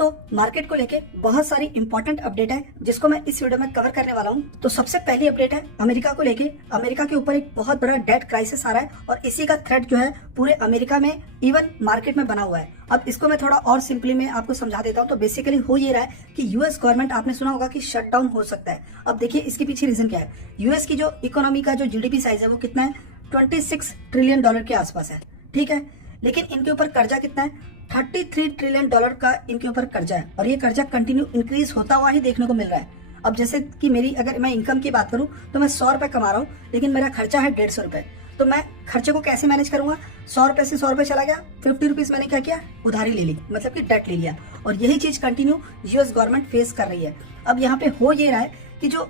दोस्तों मार्केट को लेके बहुत सारी इंपॉर्टेंट अपडेट है जिसको मैं इस वीडियो में कवर करने वाला हूँ। तो सबसे पहली अपडेट है अमेरिका को लेके। अमेरिका के ऊपर एक बहुत बड़ा डेट क्राइसिस आ रहा है और इसी का थ्रेट जो है पूरे अमेरिका में इवन मार्केट में बना हुआ है। अब इसको मैं थोड़ा और सिंपली में आपको समझा देता हूँ। तो बेसिकली हो ये रहा है कि यूएस गवर्नमेंट, आपने सुना होगा कि शट डाउन हो सकता है। अब देखिए इसके पीछे रीजन क्या है। यूएस की जो इकोनॉमी का जो जीडीपी साइज है वो कितना है, $26 ट्रिलियन के आसपास है, ठीक है। लेकिन इनके ऊपर कर्जा कितना है, $33 ट्रिलियन का इनके ऊपर कर्जा है और ये कर्जा कंटिन्यू इंक्रीज होता हुआ ही देखने को मिल रहा है। अब जैसे कि मेरी अगर मैं इनकम की बात करूं तो मैं 100 रुपए कमा रहा हूं, लेकिन मेरा खर्चा है 150 रुपए। तो मैं खर्चे को कैसे मैनेज करूंगा, 100 रुपए से 100 रुपए चला गया, 50 रुपीज मैंने क्या किया, उधारी ले ली, मतलब कि डेट ले लिया। और यही चीज कंटिन्यू यूएस गवर्नमेंट फेस कर रही है। अब यहाँ पे हो ये रहा है कि जो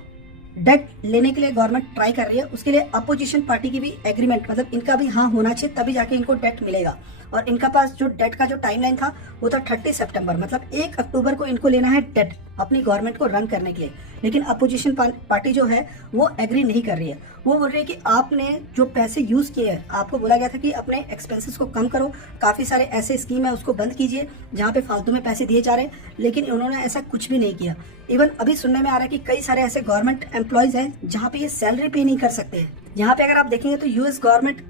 डेट लेने के लिए गवर्नमेंट ट्राई कर रही है उसके लिए अपोजिशन पार्टी की भी एग्रीमेंट, मतलब इनका भी हाँ होना चाहिए, तभी जाके इनको डेट मिलेगा। और इनका पास जो डेट का जो टाइमलाइन था वो था 30 सितंबर, मतलब 1 अक्टूबर को इनको लेना है डेट अपनी गवर्नमेंट को रन करने के लिए। लेकिन अपोजिशन पार्टी जो है वो एग्री नहीं कर रही है। वो बोल रही है कि आपने जो पैसे यूज किए हैं, आपको बोला गया था कि अपने एक्सपेंसेस को कम करो, काफी सारे ऐसे स्कीम है उसको बंद कीजिए जहाँ पे फालतू में पैसे दिए जा रहे हैं, लेकिन उन्होंने ऐसा कुछ भी नहीं किया। इवन अभी सुनने में आ रहा है कि कई सारे ऐसे गवर्नमेंट एम्प्लॉयज हैं जहाँ पे ये सैलरी पे नहीं कर सकते हैं। यहाँ पे अगर आप देखेंगे तो यूएस गवर्नमेंट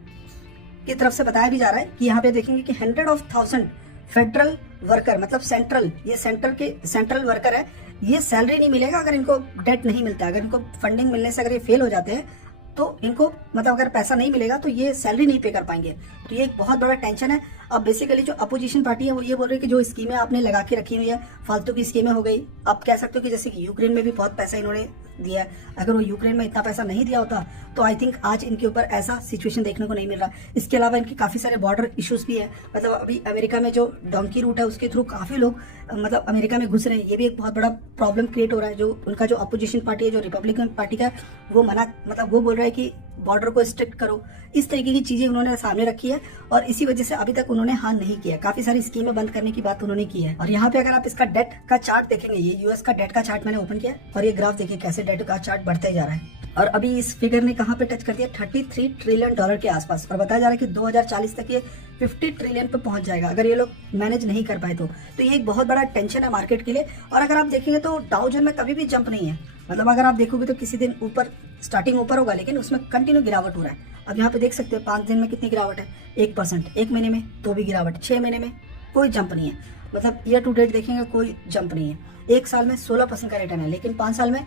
की तरफ से बताया भी जा रहा है कि यहाँ पे देखेंगे कि 100,000 फेडरल वर्कर, मतलब सेंट्रल वर्कर है, ये सैलरी नहीं मिलेगा अगर इनको डेट नहीं मिलता। अगर इनको फंडिंग मिलने से अगर ये फेल हो जाते हैं तो इनको, मतलब अगर पैसा नहीं मिलेगा तो ये सैलरी नहीं पे कर पाएंगे। तो ये एक बहुत बड़ा टेंशन है। अब बेसिकली जो अपोजिशन पार्टी है वो ये बोल रही है कि जो स्कीमें आपने लगा के रखी हुई है फालतू की स्कीमें हो गई। आप कह सकते हो कि जैसे कि यूक्रेन में भी बहुत पैसा इन्होंने दिया है, अगर वो यूक्रेन में इतना पैसा नहीं दिया होता तो आई थिंक आज इनके ऊपर ऐसा सिचुएशन देखने को नहीं मिल रहा। इसके अलावा इनके काफी सारे बॉर्डर इश्यूज भी है, मतलब अभी अमेरिका में जो डोंकी रूट है उसके थ्रू काफी लोग मतलब अमेरिका में घुस रहे हैं। ये भी एक बहुत बड़ा प्रॉब्लम क्रिएट हो रहा है। जो उनका जो अपोजिशन पार्टी है, जो रिपब्लिकन पार्टी का, वो वो बोल रहा है कि बॉर्डर को स्ट्रिक्ट करो। इस तरीके की चीजें उन्होंने सामने रखी है और इसी वजह से अभी तक उन्होंने हाँ नहीं किया। काफी सारी स्कीमें बंद करने की बात उन्होंने की है। और यहाँ पे अगर आप इसका डेट का चार्ट देखेंगे, ये यूएस का डेट का चार्ट मैंने ओपन किया और ये ग्राफ देखिए कैसे डेट का चार्ट बढ़ता ही जा रहा है। और अभी इस फिगर ने कहाँ पे टच कर दिया, $33 ट्रिलियन के आसपास। और बताया जा रहा है कि 2040 तक ये 50 ट्रिलियन पे पहुंच जाएगा अगर ये लोग मैनेज नहीं कर पाए तो। ये एक बहुत बड़ा टेंशन है मार्केट के लिए। और अगर आप देखेंगे तो डाउ जोन में कभी भी जंप नहीं है, मतलब अगर आप देखोगे तो किसी दिन ऊपर स्टार्टिंग ऊपर होगा लेकिन उसमें कंटिन्यू गिरावट हो रहा है। अब यहाँ पे देख सकते हैं 5 दिन में कितनी गिरावट है, 1%, 1 महीने में तो भी गिरावट, 6 महीने में कोई जंप नहीं है, मतलब ईयर टू डेट देखेंगे कोई जंप नहीं है। 1 साल में 16% का रिटर्न है, लेकिन 5 साल में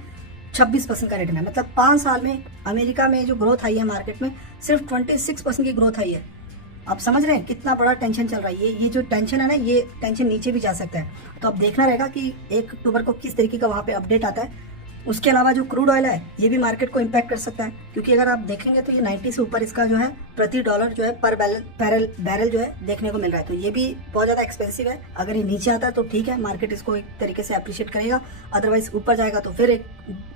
26% का रिटर्न है। मतलब 5 साल में अमेरिका में जो ग्रोथ आई है मार्केट में सिर्फ 26% की ग्रोथ आई है। आप समझ रहे हैं कितना बड़ा टेंशन चल रहा है। ये जो टेंशन है ना, ये टेंशन नीचे भी जा सकता है। तो अब देखना रहेगा कि 1 अक्टूबर को किस तरीके का वहां पे अपडेट आता है। उसके अलावा जो क्रूड ऑयल है ये भी मार्केट को इम्पैक्ट कर सकता है, क्योंकि अगर आप देखेंगे तो ये 90 से ऊपर इसका जो है प्रति डॉलर जो है पर बैरल जो है देखने को मिल रहा है। तो ये भी बहुत ज्यादा एक्सपेंसिव है। अगर ये नीचे आता है तो ठीक है, मार्केट इसको एक तरीके से अप्रिशिएट करेगा, अदरवाइज ऊपर जाएगा तो फिर एक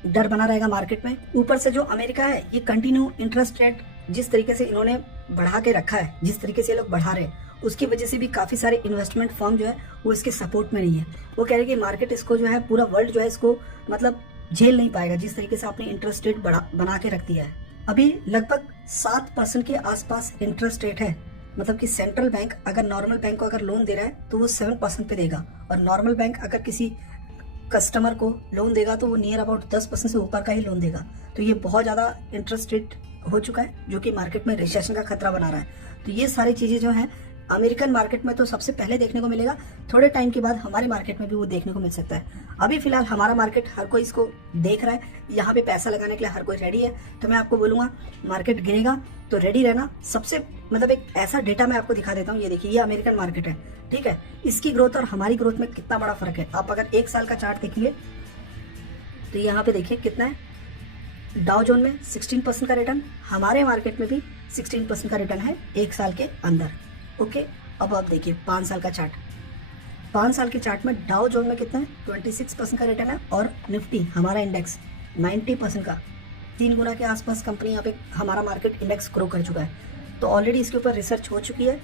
डर बना रहेगा मार्केट में। ऊपर से जो अमेरिका है ये कंटिन्यू इंटरेस्ट रेट जिस तरीके से इन्होंने बढ़ा के रखा है, जिस तरीके से ये लोग बढ़ा रहे हैं, उसकी वजह से भी काफी सारे इन्वेस्टमेंट फर्म जो है वो इसके सपोर्ट में नहीं है। वो कह रहे हैं कि मार्केट इसको जो है, पूरा वर्ल्ड जो है इसको मतलब झेल नहीं पाएगा जिस तरीके से आपने इंटरेस्ट रेट बना के रख दिया है। अभी लगभग 7% के आसपास इंटरेस्ट रेट है, मतलब कि सेंट्रल बैंक अगर नॉर्मल बैंक को अगर लोन दे रहा है तो वो 7% पे देगा, और नॉर्मल बैंक अगर किसी कस्टमर को लोन देगा तो वो नियर अबाउट 10% से ऊपर का ही लोन देगा। तो ये बहुत ज्यादा इंटरेस्ट रेट हो चुका है जो कि मार्केट में रिसेशन का खतरा बना रहा है। तो ये सारी चीजें जो है अमेरिकन मार्केट में तो सबसे पहले देखने को मिलेगा, थोड़े टाइम के बाद हमारे मार्केट में भी वो देखने को मिल सकता है। अभी फिलहाल हमारा मार्केट हर कोई इसको देख रहा है, यहाँ पे पैसा लगाने के लिए हर कोई रेडी है। तो मैं आपको बोलूंगा मार्केट गिरेगा तो रेडी रहना। सबसे मतलब एक ऐसा डेटा मैं आपको दिखा देता हूँ, ये देखिए, ये अमेरिकन मार्केट है, ठीक है। इसकी ग्रोथ और हमारी ग्रोथ में कितना बड़ा फर्क है। आप अगर 1 साल का चार्ट देखिए तो यहाँ पे देखिए कितना है, डाउ जोन में 16% का रिटर्न, हमारे मार्केट में भी 16% का रिटर्न है 1 साल के अंदर। ओके, अब आप देखिए 5 साल का चार्ट। 5 साल के चार्ट में डाउ जोन में कितना है, 26% का रिटर्न है, और निफ्टी हमारा इंडेक्स 90% का, 3 गुना के आसपास कंपनी यहाँ पे हमारा मार्केट इंडेक्स ग्रो कर चुका है। तो ऑलरेडी इसके ऊपर रिसर्च हो चुकी है।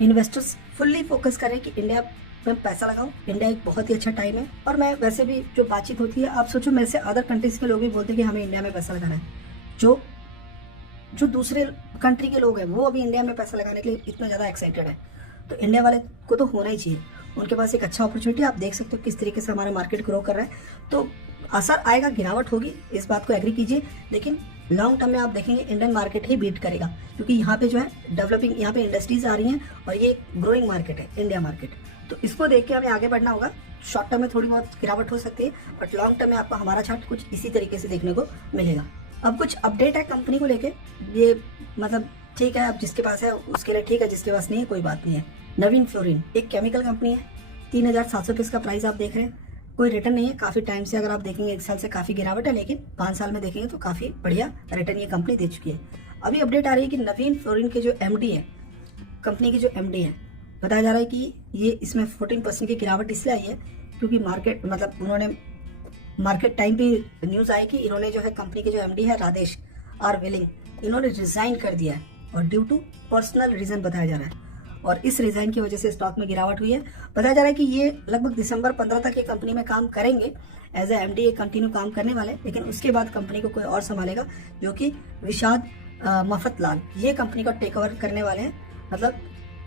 इन्वेस्टर्स फुल्ली फोकस करें कि इंडिया में पैसा लगाओ। इंडिया एक बहुत ही अच्छा टाइम है। और मैं वैसे भी जो बातचीत होती है, आप सोचो मेरे से अदर कंट्रीज के लोग भी बोलते हैं कि हमें इंडिया में पैसा लगाना है। जो दूसरे कंट्री के लोग हैं वो अभी इंडिया में पैसा लगाने के लिए इतना ज़्यादा एक्साइटेड है, तो इंडिया वाले को तो होना ही चाहिए। उनके पास एक अच्छा अपॉर्चुनिटी। आप देख सकते हो किस तरीके से हमारा मार्केट ग्रो कर रहा है, तो असर आएगा, गिरावट होगी, इस बात को एग्री कीजिए, लेकिन लॉन्ग टर्म में आप देखेंगे इंडियन मार्केट ही बीट करेगा, क्योंकि यहाँ पे जो है डेवलपिंग, यहाँ पे इंडस्ट्रीज आ रही हैं और ये ग्रोइंग मार्केट है इंडिया मार्केट। तो इसको देख के हमें आगे बढ़ना होगा। शॉर्ट टर्म में थोड़ी बहुत गिरावट हो सकती है, बट लॉन्ग टर्म में आपको हमारा चार्ट कुछ इसी तरीके से देखने को मिलेगा। अब कुछ अपडेट है कंपनी को लेके, ये मतलब ठीक है, अब जिसके पास है उसके लिए ठीक है, जिसके पास नहीं है कोई बात नहीं है। नवीन फ्लोरिन एक केमिकल कंपनी है, 3,700 रुपये इसका प्राइस आप देख रहे हैं। कोई रिटर्न नहीं है काफ़ी टाइम से, अगर आप देखेंगे 1 साल से काफ़ी गिरावट है, लेकिन 5 साल में देखेंगे तो काफ़ी बढ़िया रिटर्न ये कंपनी दे चुकी है। अभी अपडेट आ रही है कि नवीन फ्लोरिन के जो एमडी है, कंपनी के जो एमडी है, बताया जा रहा है कि ये इसमें 14% की गिरावट इसलिए आई है क्योंकि मार्केट मतलब उन्होंने मार्केट टाइम पे न्यूज़ आई कि इन्होंने जो है कंपनी के जो एमडी है राधेश आर विलिंग, इन्होंने रिजाइन कर दिया है और ड्यू टू पर्सनल रीजन बताया जा रहा है, और इस रिजाइन की वजह से स्टॉक में गिरावट हुई है। बताया जा रहा है कि ये लगभग दिसंबर 15 तक ये कंपनी में काम करेंगे, एज ए एमडी ये कंटिन्यू काम करने वाले, लेकिन उसके बाद कंपनी को कोई और संभालेगा जो कि विशाद मफतलाल, ये कंपनी का टेक ओवर करने वाले हैं। मतलब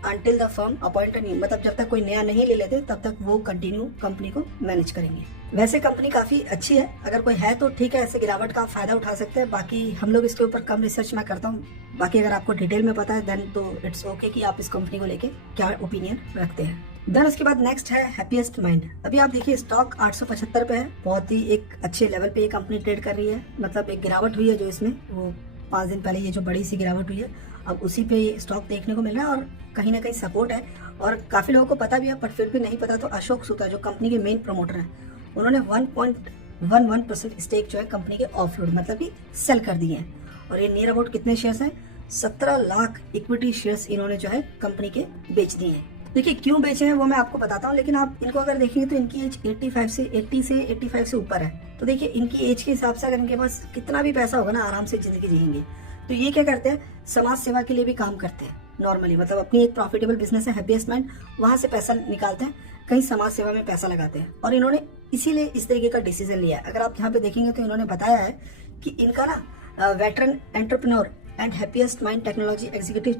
अंटिल द फर्म अपॉइंटेड नहीं, मतलब जब तक कोई नया नहीं ले लेते तब तक वो कंटिन्यू कंपनी को मैनेज करेंगे। वैसे कंपनी काफी अच्छी है, अगर कोई है तो ठीक है, ऐसे गिरावट का फायदा उठा सकते हैं। बाकी हम लोग इसके ऊपर कम रिसर्च मैं करता हूँ, बाकी अगर आपको डिटेल में पता है देन तो इट्स ओके कि आप इस कंपनी को लेके क्या ओपिनियन रखते हैं। देन उसके बाद नेक्स्ट है हैप्पीएस्ट माइंड। अभी आप देखिए स्टॉक 875 पे है, बहुत ही एक अच्छे लेवल पे ये कंपनी ट्रेड कर रही है। मतलब एक गिरावट हुई है जो इसमें, वो 5 दिन पहले ये जो बड़ी सी गिरावट हुई है, अब उसी पे स्टॉक देखने को मिल रहा है और कहीं ना कहीं सपोर्ट है। और काफी लोगों को पता भी है, पर फिर भी नहीं पता तो अशोक सूता जो कंपनी के मेन प्रमोटर हैं, उन्होंने 1.11% स्टेक जो है कंपनी के ऑफलोड मतलब कि सेल कर दिए हैं। और ये नियर अबाउट कितने शेयर्स हैं, 17 लाख इक्विटी शेयर्स इन्होंने जो है कंपनी के बेच दिए हैं। देखिए क्यों बेचे हैं वो मैं आपको बताता हूँ, लेकिन आप इनको अगर देखेंगे तो इनकी एज 80 से 85 से ऊपर है। तो देखिए इनकी एज के हिसाब से अगर इनके पास कितना भी पैसा होगा ना, आराम से जिंदगी जिएंगे। तो ये क्या करते हैं, समाज सेवा के लिए भी काम करते हैं नॉर्मली, मतलब अपनी एक प्रॉफिटेबल बिजनेस है हैप्पीएस्ट माइंड, वहां से पैसा निकालते हैं, कहीं समाज सेवा में पैसा लगाते हैं, और इन्होंने इसीलिए इस तरीके का डिसीजन लिया है। अगर आप यहाँ पे देखेंगे तो इन्होंने बताया है कि इनका ना veteran entrepreneur and happiest mind technology executive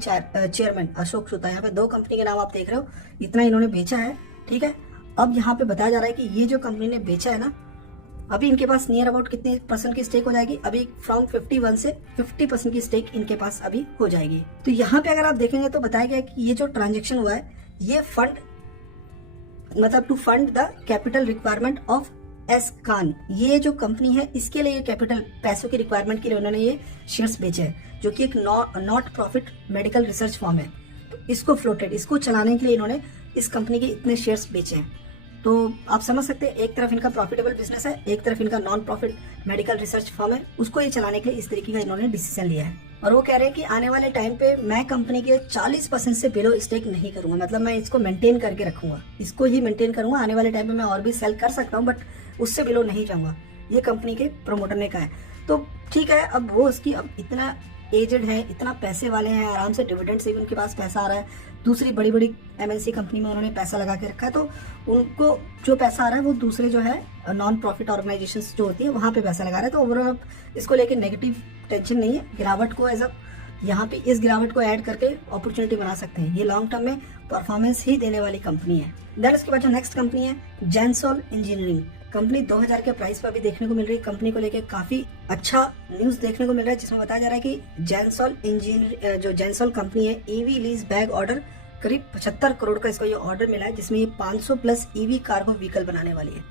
chairman Ashok सूता, यहाँ पे 2 कंपनी के नाम आप देख रहे हो, इतना इन्होंने बेचा है। ठीक है, अब यहाँ पे बताया जा रहा है कि ये जो कंपनी ने बेचा है ना, अभी इनके पास नियर अबाउट कितने % की स्टेक हो जाएगी, अभी फ्रॉम 51 से 50% की स्टेक इनके पास अभी हो जाएगी। तो यहाँ पे अगर आप देखेंगे तो बताया गया कि ये जो ट्रांजेक्शन हुआ है, ये फंड मतलब to fund the capital requirement of एस खान, ये जो कंपनी है इसके लिए कैपिटल पैसों की रिक्वायरमेंट के लिए उन्होंने ये शेयर्स बेचे हैं, जो कि एक not profit medical research form है। तो इसको फ्लोटेड, इसको चलाने के लिए इन्होंने इस कंपनी के इतने शेयर्स बेचे हैं। तो आप समझ सकते हैं, एक तरफ इनका प्रॉफिटेबल बिजनेस है, एक तरफ इनका non profit medical research firm है, उसको ये चलाने के लिए इस तरीके का इन्होंने डिसीजन लिया है। और वो कह रहे हैं कि आने वाले टाइम पे मैं कंपनी के 40% से बिलो स्टेक नहीं करूंगा, मतलब मैं इसको मेंटेन करके रखूंगा, इसको ही मेंटेन करूंगा। आने वाले टाइम पे मैं और भी सेल कर सकता हूँ, बट उससे बिलो नहीं जाऊंगा, ये कंपनी के प्रमोटर ने कहा है। तो ठीक है, अब वो उसकी अब इतना एजेड है, इतना पैसे वाले हैं, आराम से डिविडेंड से भी उनके पास पैसा आ रहा है, दूसरी बड़ी बड़ी एमएनसी कंपनी में उन्होंने पैसा लगा के रखा है, तो उनको जो पैसा आ रहा है वो दूसरे जो है नॉन प्रॉफिट ऑर्गेनाइजेशंस जो होती है वहां पे पैसा लगा रहा है। तो ओवरऑल इसको लेके नेगेटिव टेंशन नहीं है, गिरावट को एज अ यहाँ पे इस गिरावट को ऐड करके अपॉर्चुनिटी बना सकते हैं। ये लॉन्ग टर्म में परफॉर्मेंस ही देने वाली कंपनी है। देन उसके बाद जो नेक्स्ट कंपनी है जेंसॉल इंजीनियरिंग कंपनी, 2000 के प्राइस पर भी देखने को मिल रही है। कंपनी को लेके काफी अच्छा न्यूज देखने को मिल रहा है, जिसमें बताया जा रहा है कि जेंसॉल कंपनी है, ईवी लीज बैग ऑर्डर करीब 75 करोड़ का इसको ये ऑर्डर मिला है, जिसमें ये 500 प्लस ईवी कार्गो व्हीकल बनाने वाली है।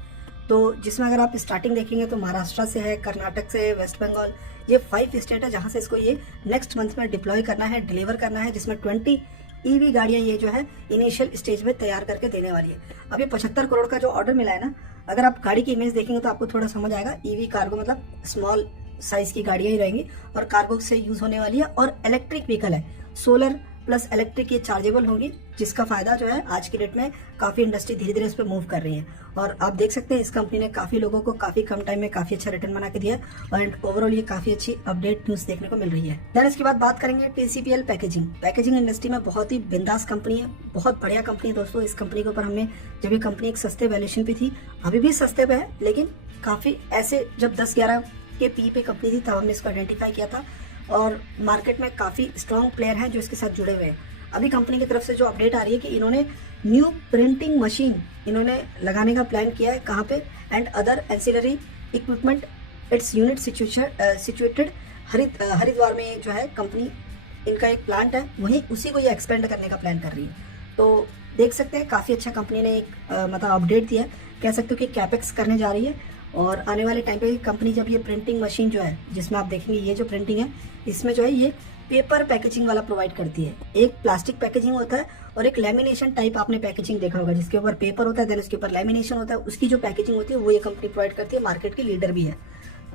तो जिसमें अगर आप स्टार्टिंग देखेंगे तो महाराष्ट्र से है, कर्नाटक से, वेस्ट बंगाल, ये 5 स्टेट है जहां से इसको ये नेक्स्ट मंथ में डिप्लॉय करना है, डिलीवर करना है, जिसमें 20 ईवी गाड़ियां ये जो है इनिशियल स्टेज में तैयार करके देने वाली है। अभी 75 करोड़ का जो ऑर्डर मिला है ना, अगर आप गाड़ी की इमेज देखेंगे तो आपको थोड़ा समझ आएगा। ईवी कार्गो मतलब स्मॉल साइज की गाड़ियां ही रहेंगी और कार्गो से यूज होने वाली है, और इलेक्ट्रिक व्हीकल है, सोलर प्लस इलेक्ट्रिक ये चार्जेबल होंगी, जिसका फायदा जो है आज की डेट में काफी इंडस्ट्री धीरे धीरे इस पर मूव कर रही है। और आप देख सकते हैं इस कंपनी ने काफी लोगों को काफी कम टाइम में काफी अच्छा रिटर्न बना के दिया, और ओवरऑल ये काफी अच्छी अपडेट न्यूज देखने को मिल रही है। देन इसके बाद बात करेंगे टीसीपीएल पैकेजिंग इंडस्ट्री में बहुत ही बिंदास कंपनी है, बहुत बढ़िया कंपनी है दोस्तों। इस कंपनी के ऊपर हमने जब ये कंपनी एक सस्ते वैल्यूएशन पे थी, अभी भी सस्ते पे है, लेकिन काफी ऐसे जब 10-11 के पी पे कंपनी थी तब हमने इसको आइडेंटिफाई किया था, और मार्केट में काफी स्ट्रॉन्ग प्लेयर हैं जो इसके साथ जुड़े हुए हैं। अभी कंपनी की तरफ से जो अपडेट आ रही है कि इन्होंने न्यू प्रिंटिंग मशीन इन्होंने लगाने का प्लान किया है। कहाँ पे? And other ancillary equipment its unit situated Haridwar में जो है कंपनी, इनका एक प्लांट है, वहीं उसी को ये एक्सपेंड करने का प्लान कर रही है। तो देख सकते हैं काफ़ी अच्छा कंपनी ने एक मतलब अपडेट दिया है, कह सकते हो कि कैपेक्स करने जा रही है। और आने वाले टाइम पे कंपनी जब ये प्रिंटिंग मशीन जो है, जिसमें आप देखेंगे ये जो प्रिंटिंग है, इसमें जो है ये पेपर पैकेजिंग वाला प्रोवाइड करती है। एक प्लास्टिक पैकेजिंग होता है और एक लेमिनेशन टाइप आपने पैकेजिंग देखा होगा, जिसके ऊपर पेपर होता है, देन उसके ऊपर लेमिनेशन होता है। उसकी जो पैकेजिंग होती है वो ये कंपनी प्रोवाइड करती है, मार्केट की लीडर भी है।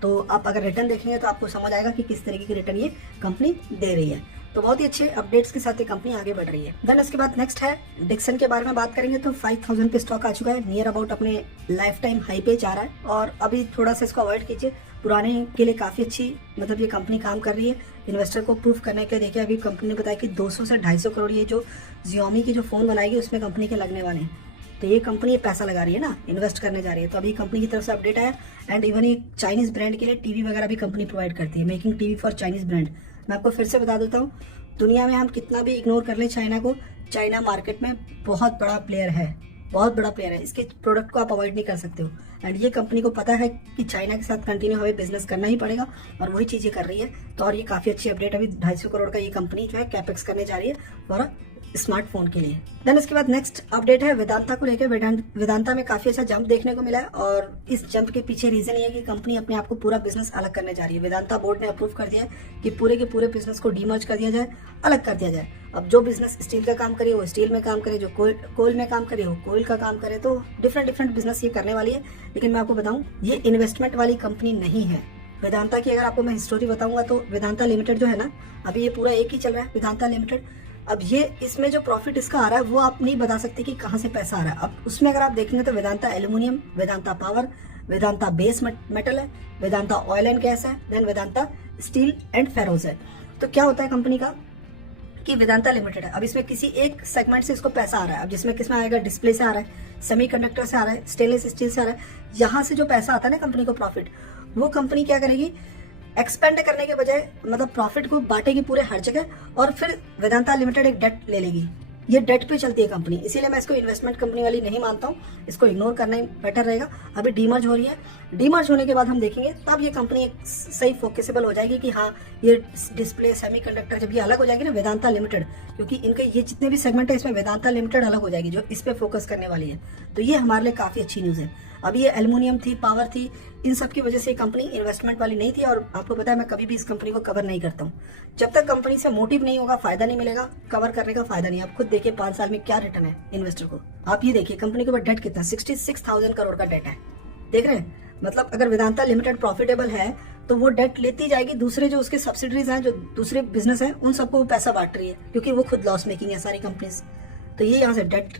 तो आप अगर रिटर्न देखेंगे तो आपको समझ आएगा कि किस तरीके की रिटर्न ये कंपनी दे रही है। तो बहुत ही अच्छे अपडेट्स के साथ ये कंपनी आगे बढ़ रही है। देन इसके बाद नेक्स्ट है डिक्सन के बारे में बात करेंगे। तो 5000 पे स्टॉक आ चुका है, नियर अबाउट अपने लाइफ टाइम हाई पे जा रहा है। और अभी थोड़ा सा इसको अवॉइड कीजिए, पुराने के लिए काफी अच्छी मतलब ये कंपनी काम कर रही है। इन्वेस्टर को प्रूफ करने के लिए देखिए, अभी कंपनी ने बताया कि 200 से 250 करोड़ ये जो Xiaomi की जो फोन बनाएगी उसमें कंपनी के लगने वाले हैं। तो ये कंपनी पैसा लगा रही है ना, इन्वेस्ट करने जा रही है। तो अभी कंपनी की तरफ से अपडेट आया। एंड इवन ये चाइनीज ब्रांड के लिए टीवी वगैरह भी कंपनी प्रोवाइड करती है, making TV for Chinese brand. मैं आपको फिर से बता देता हूँ, दुनिया में हम कितना भी इग्नोर कर लें चाइना को, चाइना मार्केट में बहुत बड़ा प्लेयर है, बहुत बड़ा प्लेयर है। इसके प्रोडक्ट को आप अवॉइड नहीं कर सकते हो। एंड ये कंपनी को पता है कि चाइना के साथ कंटिन्यू हमें बिजनेस करना ही पड़ेगा, और वही चीजें कर रही है। तो और ये काफी अच्छी अपडेट, अभी 250 करोड़ का ये कंपनी जो है कैपेक्स करने जा रही है फॉर स्मार्टफोन के लिए। देन इसके बाद नेक्स्ट अपडेट है वेदांता को लेकर। वेदांता में काफी अच्छा जंप देखने को मिला है, और इस जंप के पीछे रीजन ये है कि कंपनी अपने आप को पूरा बिजनेस अलग करने जा रही है। वेदांता बोर्ड ने अप्रूव कर दिया है कि पूरे के पूरे बिजनेस को डीमर्ज कर दिया जाए, अलग कर दिया जाए। अब जो बिजनेस स्टील का काम करे वो स्टील में काम करे, जो कोल में काम करे वो कोल का काम करे। तो डिफरेंट बिजनेस ये करने वाली है। लेकिन मैं आपको बताऊं, ये इन्वेस्टमेंट वाली कंपनी नहीं है। वेदांता की अगर आपको मैं हिस्टोरी बताऊंगा तो वेदांता लिमिटेड जो है ना, अभी ये पूरा एक ही चल रहा है, वेदांता लिमिटेड। अब ये इसमें जो प्रॉफिट इसका आ रहा है वो आप नहीं बता सकते कि कहाँ से पैसा आ रहा है। अब उसमें अगर आप देखेंगे तो Vedanta aluminium, Vedanta power, Vedanta base metal है, वेदांता ऑयल एंड गैस है, then Vedanta steel and ferrous है। तो क्या होता है कंपनी का कि वेदांता लिमिटेड है, अब इसमें किसी एक सेगमेंट से इसको पैसा आ रहा है। अब जिसमें किसमें आएगा, डिस्प्ले से आ रहा है, सेमीकंडक्टर से आ रहा है, स्टेनलेस स्टील से आ रहा है। यहाँ से जो पैसा आता है ना कंपनी को प्रॉफिट, वो कंपनी क्या करेगी, एक्सपेंड करने के बजाय मतलब प्रॉफिट को बांटेगी पूरे हर जगह, और फिर वेदांता लिमिटेड एक डेट ले लेगी। ये डेट पे चलती है कंपनी, इसीलिए मैं इसको इन्वेस्टमेंट कंपनी वाली नहीं मानता हूँ। इसको इग्नोर करना ही बेटर रहेगा। अभी डीमर्ज हो रही है, डीमर्ज होने के बाद हम देखेंगे तब ये कंपनी एक सही फोकसेबल हो जाएगी कि हाँ ये डिस्प्ले सेमीकंडक्टर जब ये अलग हो जाएगी ना वेदांता लिमिटेड, क्योंकि इनके ये जितने भी सेगमेंट है इसमें वेदांता लिमिटेड अलग हो जाएगी जो इस पे फोकस करने वाली है। तो ये हमारे लिए काफी अच्छी न्यूज है। अभी ये एल्युमिनियम थी, पावर थी, इन सब की वजह से कंपनी इन्वेस्टमेंट वाली नहीं थी। और आपको पता है मैं कभी भी इस कंपनी को कवर नहीं करता हूँ। जब तक कंपनी से मोटिव नहीं होगा, फायदा नहीं मिलेगा, कवर करने का फायदा नहीं। आप खुद देखिए 5 साल में क्या रिटर्न है इन्वेस्टर को। आप ये देखिए कंपनी के ऊपर डेट कितना, 66,000 करोड़ का डेट है। देख रहे हैं, मतलब अगर वेदांता लिमिटेड प्रॉफिटेबल है तो वो डेट लेती जाएगी, दूसरे जो उसके सब्सिडरीज हैं, जो दूसरे बिजनेस हैं, उन सबको वो पैसा बांट रही है, क्योंकि वो खुद लॉस मेकिंग है सारी कंपनीज। तो ये यहाँ से डेट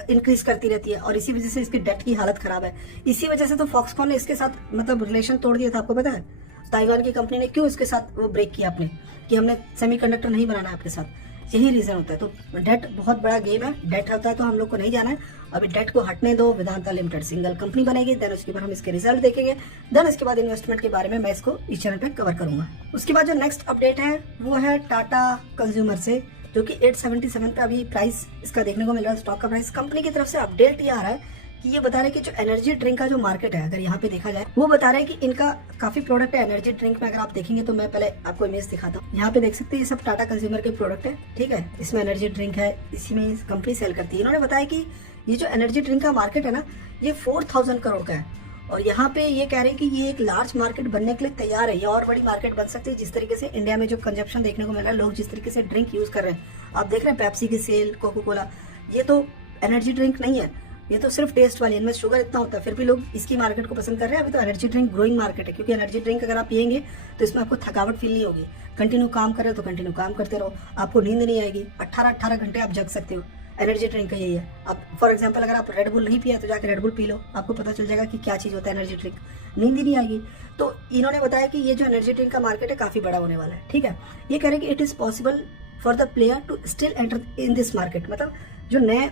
इंक्रीज करती रहती है, और इसी वजह से इसकी डेट की हालत खराब है। इसी वजह से तो फॉक्सकॉन ने इसके साथ मतलब रिलेशन तोड़ दिया था। आपको पता है ताइवान की कंपनी ने क्यों इसके साथ वो ब्रेक किया आपने, कि हमने सेमीकंडक्टर नहीं बनाना है आपके साथ, यही रीजन होता है। तो डेट बहुत बड़ा गेम है, डेट होता है तो हम लोग को नहीं जाना है। अभी डेट को हटने दो, वेदांता लिमिटेड सिंगल कंपनी बनेगी, देन उसके बाद हम इसके रिजल्ट देखेंगे, देन इसके बाद इन्वेस्टमेंट के बारे में मैं इसको इस चैनल पे कवर करूंगा। उसके बाद जो नेक्स्ट अपडेट है वो है टाटा कंज्यूमर से, जो कि 877 पे अभी प्राइस इसका देखने को मिल रहा है, स्टॉक का प्राइस। कंपनी की तरफ से अपडेट ये आ रहा है कि ये बता रहे हैं कि जो एनर्जी ड्रिंक का जो मार्केट है, अगर यहाँ पे देखा जाए, वो बता रहे हैं कि इनका काफी प्रोडक्ट है एनर्जी ड्रिंक में। अगर आप देखेंगे तो मैं पहले आपको इमेज दिखाता हूँ। यहाँ पे देख सकते हैं ये सब टाटा कंज्यूमर के प्रोडक्ट है, ठीक है। इसमें एनर्जी ड्रिंक है, इसी में कंपनी सेल करती है। इन्होंने बताया कि ये जो एनर्जी ड्रिंक का मार्केट है ना, ये 4000 करोड़ का है। और यहाँ पे ये कह रहे हैं कि ये एक लार्ज मार्केट बनने के लिए तैयार है, ये और बड़ी मार्केट बन सकती है। जिस तरीके से इंडिया में जो कंजप्शन देखने को मिल रहा है, लोग जिस तरीके से ड्रिंक यूज कर रहे हैं, आप देख रहे हैं पेप्सी की सेल, कोको कोला, ये तो एनर्जी ड्रिंक नहीं है, ये तो सिर्फ टेस्ट वाली, इनमें शुगर इतना होता है, फिर भी लोग इसकी मार्केट को पसंद कर रहे हैं। अभी तो एनर्जी ड्रिंक ग्रोइंग मार्केट है, क्योंकि एनर्जी ड्रिंक अगर आप पियेंगे तो इसमें आपको थकावट फील नहीं होगी, कंटिन्यू काम कर रहे हो तो कंटिन्यू काम करते रहो, आपको नींद नहीं आएगी, 18 घंटे आप जग सकते हो। एनर्जी ड्रिंक का यही है। अब फॉर एग्जांपल अगर आप रेड बुल नहीं पिया तो जाकर रेड बुल पी लो, आपको पता चल जाएगा कि क्या चीज होता है एनर्जी ड्रिंक, नींद ही नहीं आएगी। तो इन्होंने बताया कि ये जो एनर्जी ड्रिंक का मार्केट है काफी बड़ा होने वाला है, ठीक है। ये कह रहे हैं कि it is possible for the player to still enter in this market, मतलब जो नए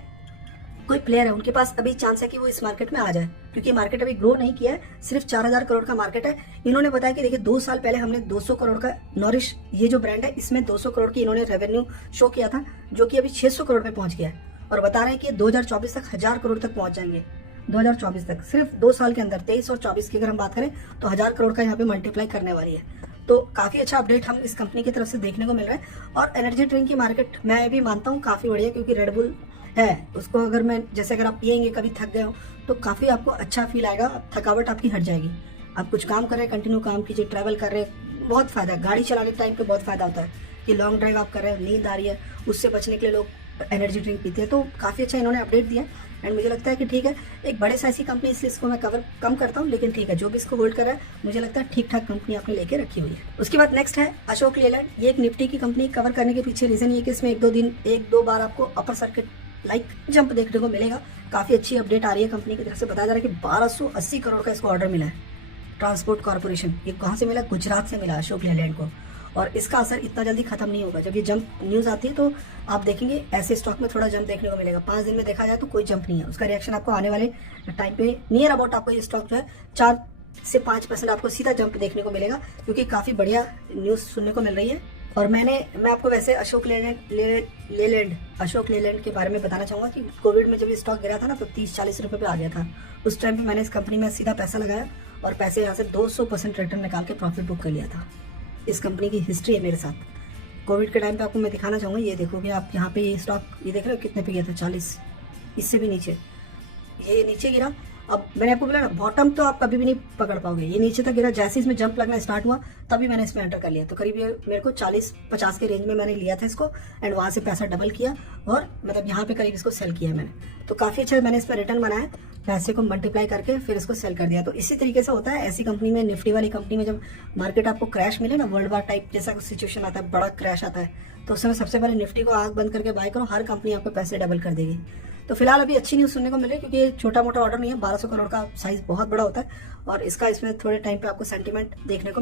कोई प्लेयर है उनके पास अभी चांस है कि वो इस मार्केट में आ जाए, क्योंकि मार्केट अभी ग्रो नहीं किया है, सिर्फ 4000 करोड़ का मार्केट है। इन्होंने बताया कि देखिए 2 साल पहले हमने 200 करोड़ का नॉरिश, ये जो ब्रांड है, इसमें 200 करोड़ की इन्होंने रेवेन्यू शो किया था, जो कि अभी 600 करोड़ पे पहुंच गया है। और बता रहे हैं कि 2024 तक 1000 करोड़ तक पहुंच जाएंगे। 2024 तक सिर्फ 2 साल के अंदर 23 और 24 की अगर हम बात करें तो 1000 करोड़ का यहाँ पे मल्टीप्लाई करने वाली है। तो काफी अच्छा अपडेट हम इस कंपनी की तरफ से देखने को मिल रहा है। और एनर्जी ड्रिंक की मार्केट मैं भी मानता हूँ काफी बढ़िया, क्योंकि रेड बुल है उसको अगर मैं जैसे अगर आप पियेंगे कभी थक गए हो तो काफी आपको अच्छा फील आएगा, थकावट आपकी हट जाएगी। आप कुछ काम कर रहे हैं कंटिन्यू काम कीजिए, ट्रैवल कर रहे हैं, बहुत फायदा है। गाड़ी चलाने के टाइम पे बहुत फायदा होता है कि लॉन्ग ड्राइव आप कर रहे हैं, नींद आ रही है, उससे बचने के लिए लोग एनर्जी ड्रिंक पीते हैं। तो काफी अच्छा इन्होंने अपडेट दिया एंड मुझे लगता है कि ठीक है, एक बड़े साइज की कंपनी इसलिए इसको मैं कवर कम करता हूँ, लेकिन ठीक है जो भी इसको होल्ड कर रहा है मुझे लगता है ठीक ठाक कंपनी आपने लेके रखी हुई है। उसके बाद नेक्स्ट है अशोक लेलैंड। ये एक निफ्टी की कंपनी कवर करने के पीछे रीजन ये कि इसमें एक दो बार आपको अपर सर्किट लाइक जंप देखने को मिलेगा। काफी अच्छी अपडेट आ रही है कंपनी की तरफ से। बताया जा रहा है कि 1280 करोड़ का इसको ऑर्डर मिला है ट्रांसपोर्ट कॉर्पोरेशन। ये कहाँ से मिला? गुजरात से मिला अशोक लेलैंड को। और इसका असर इतना जल्दी खत्म नहीं होगा। जब ये जंप न्यूज आती है तो आप देखेंगे ऐसे स्टॉक में थोड़ा जंप देखने को मिलेगा। 5 दिन में देखा जाए तो कोई जंप नहीं है, उसका रिएक्शन आपको आने वाले टाइम पे नियर अबाउट आपको ये स्टॉक जो है 4 से 5% आपको सीधा जंप देखने को मिलेगा, क्योंकि काफी बढ़िया न्यूज सुनने को मिल रही है। और मैं आपको वैसे अशोक लेलैंड के बारे में बताना चाहूंगा कि कोविड में जब ये स्टॉक गिरा था ना तो 30-40 रुपए पे आ गया था। उस टाइम पे मैंने इस कंपनी में सीधा पैसा लगाया और पैसे यहाँ से 200% रिटर्न निकाल के प्रॉफिट बुक कर लिया था। इस कंपनी की हिस्ट्री है मेरे साथ। कोविड के टाइम पे आपको मैं दिखाना चाहूंगा, ये देखो कि आप यहाँ पे ये स्टॉक ये देख रहे हो कितने पे गया था, 40, इससे भी नीचे ये नीचे गिरा। अब मैंने आपको बोला ना बॉटम तो आप कभी भी नहीं पकड़ पाओगे, ये नीचे तक गिरा। जैसे इसमें जंप लगना स्टार्ट हुआ तभी मैंने इसमें एंटर कर लिया। तो करीब ये मेरे को 40-50 के रेंज में मैंने लिया था इसको एंड वहां से पैसा डबल किया और मतलब यहाँ पे करीब इसको सेल किया मैंने। तो काफी अच्छा मैंने इसमें रिटर्न बनाया, पैसे को मल्टीप्लाई करके फिर इसको सेल कर दिया। तो इसी तरीके से होता है ऐसी कंपनी में, निफ्टी वाली कंपनी में जब मार्केट आपको क्रैश मिले ना, वर्ल्ड वार टाइप जैसा कुछ सिचुएशन आता है, बड़ा क्रैश आता है, तो उस समय सबसे पहले निफ्टी को आंख बंद करके बाय करो, हर कंपनी आपको पैसे डबल कर देगी। तो फिलहाल अभी अच्छी न्यूज सुनने को मिल रही है, क्योंकि ये छोटा मोटा ऑर्डर नहीं है, 1200 करोड़ का साइज बहुत बड़ा होता है और इसका इसमें थोड़े टाइम पे आपको सेंटीमेंट देखने को